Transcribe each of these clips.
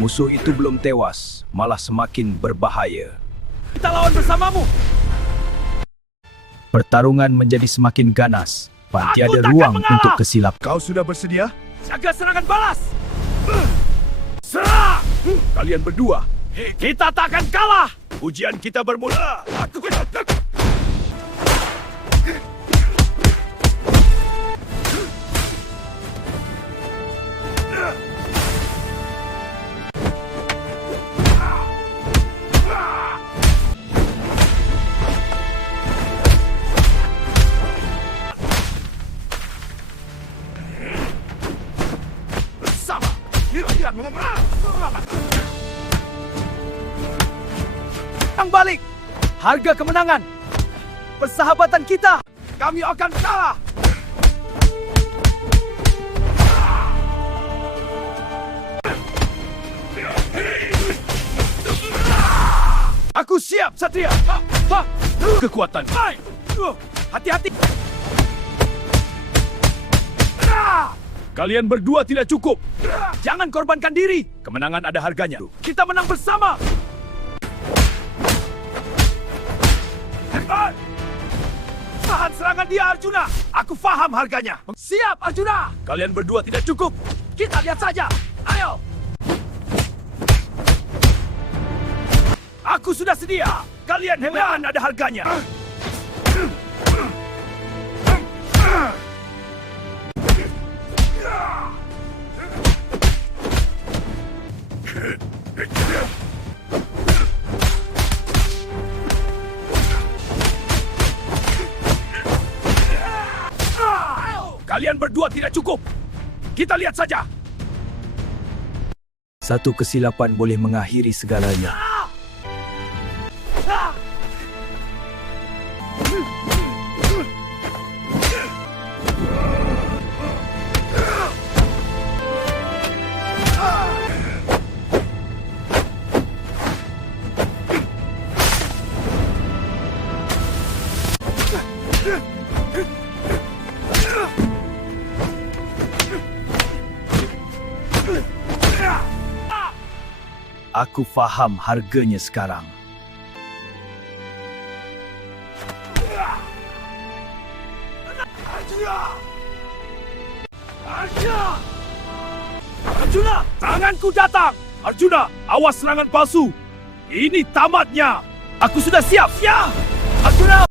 Musuh itu belum tewas, malah semakin berbahaya. Kita lawan bersamamu. Pertarungan menjadi semakin ganas. Tiada takkan ruang mengalah. untuk kesilap. Kau sudah bersedia? Jaga serangan balas. Serang! Kalian berdua, Kita tak akan kalah. ujian kita bermula. Bersama. Yang balik. Harga kemenangan. Persahabatan kita. Kami akan kalah. Aku siap, Satria. Kekuatan. Hati-hati. Kalian berdua tidak cukup. Jangan korbankan diri. Kemenangan ada harganya. Kita menang bersama. Tahan serangan dia, Arjuna. Aku faham harganya. Siap, Arjuna. Kalian berdua tidak cukup. Kita lihat saja. Ayo. Aku sudah sedia. Kalian hebat, ada harganya. Kalian berdua tidak cukup. Kita lihat saja. Satu kesilapan boleh mengakhiri segalanya. Aku faham harganya sekarang. Arjuna, tanganku datang. Arjuna, awas serangan palsu. Ini tamatnya. Aku sudah siap. Ya, Arjuna.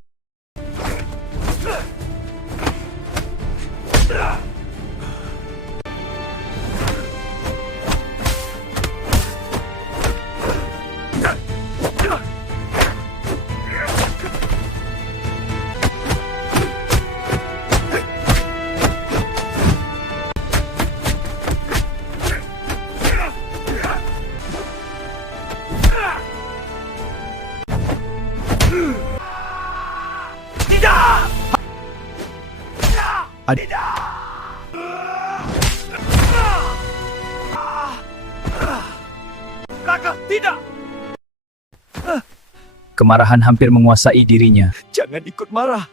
Raka, tidak. Kemarahan hampir menguasai dirinya. Jangan ikut marah.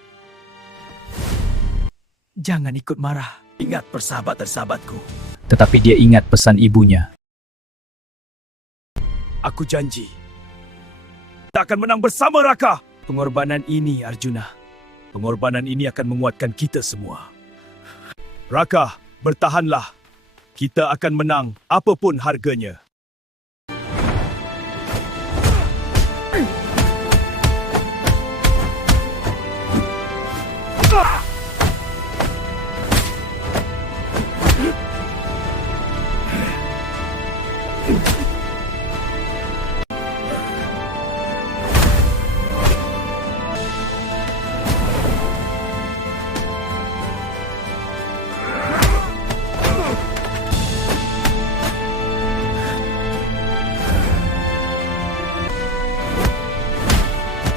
Jangan ikut marah. Ingat persahabatan-sahabatku. Tetapi dia ingat pesan ibunya. Aku janji. Kita akan menang bersama, Raka. Pengorbanan ini, Arjuna. Pengorbanan ini akan menguatkan kita semua. Raka, bertahanlah. Kita akan menang apapun harganya.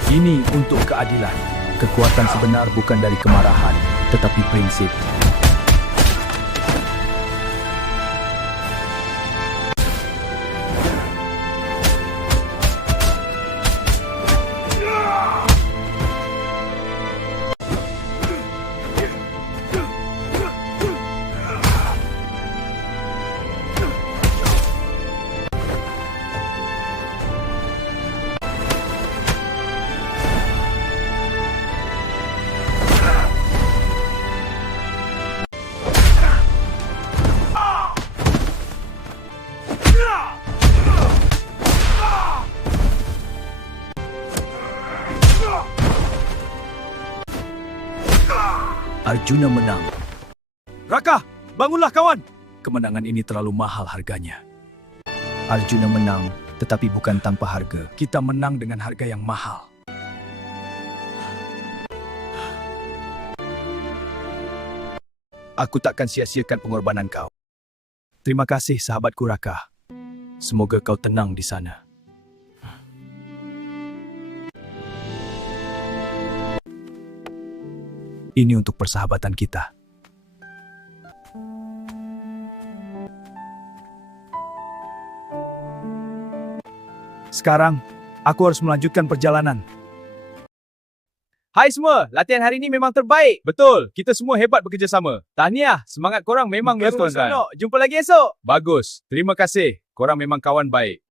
Ini untuk keadilan. Kekuatan sebenar bukan dari kemarahan, tetapi prinsip. Arjuna menang. Raka, bangunlah kawan. Kemenangan ini terlalu mahal harganya. Arjuna menang, tetapi bukan tanpa harga. Kita menang dengan harga yang mahal. Aku takkan sia-siakan pengorbanan kau. Terima kasih sahabatku Raka. Semoga kau tenang di sana. Ini untuk persahabatan kita. Sekarang, aku harus melanjutkan perjalanan. Hai semua, latihan hari ini memang terbaik. Betul, kita semua hebat bekerjasama. Tahniah, semangat korang memang bagus. Jumpa lagi esok. Bagus, terima kasih. Korang memang kawan baik.